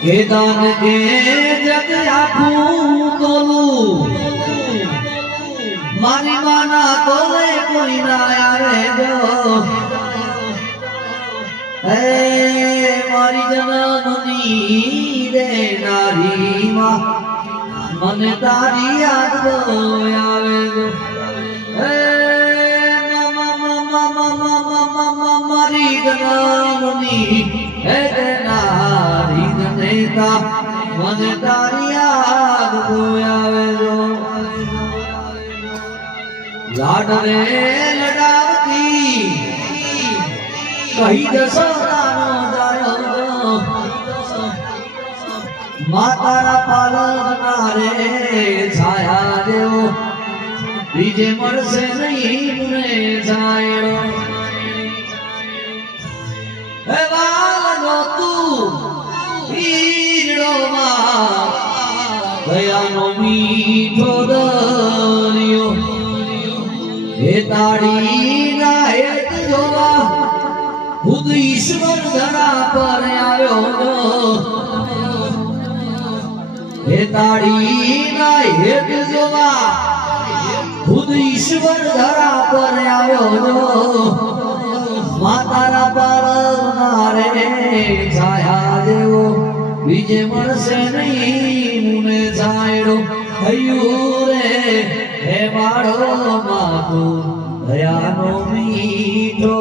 કે દાન કે જગ આખું તોલું મારી માના તોલે કોઈ ના આવે જો હે મારી જનમની દેનારી માં મને તારી યાદ આવે જો હે મારી જનમની દેનારી જનેતા મને તારી યાદ આવે જો લાડ રે લડાવતી કહી જશોદાનો દાયો માતાના પાલનના રે છાયા દેવો બીજે મળશે નહીં મને છાયડો હે વાલનો તું હીરડો માં દયાનો મીઠો દરિયો હે તાળી ના હેત જોવા ખુદ ઈશ્વર ધરા પર આવ્યો હે તાળી ના હેત જોવા ખુદ ઈશ્વર ધરા પર આવ્યો માતાના પાલના રે છાયા દેવો બીજે મળશે નહીં મુને છાયડો થયું રે હે મારો માતું દયાનો મીઠો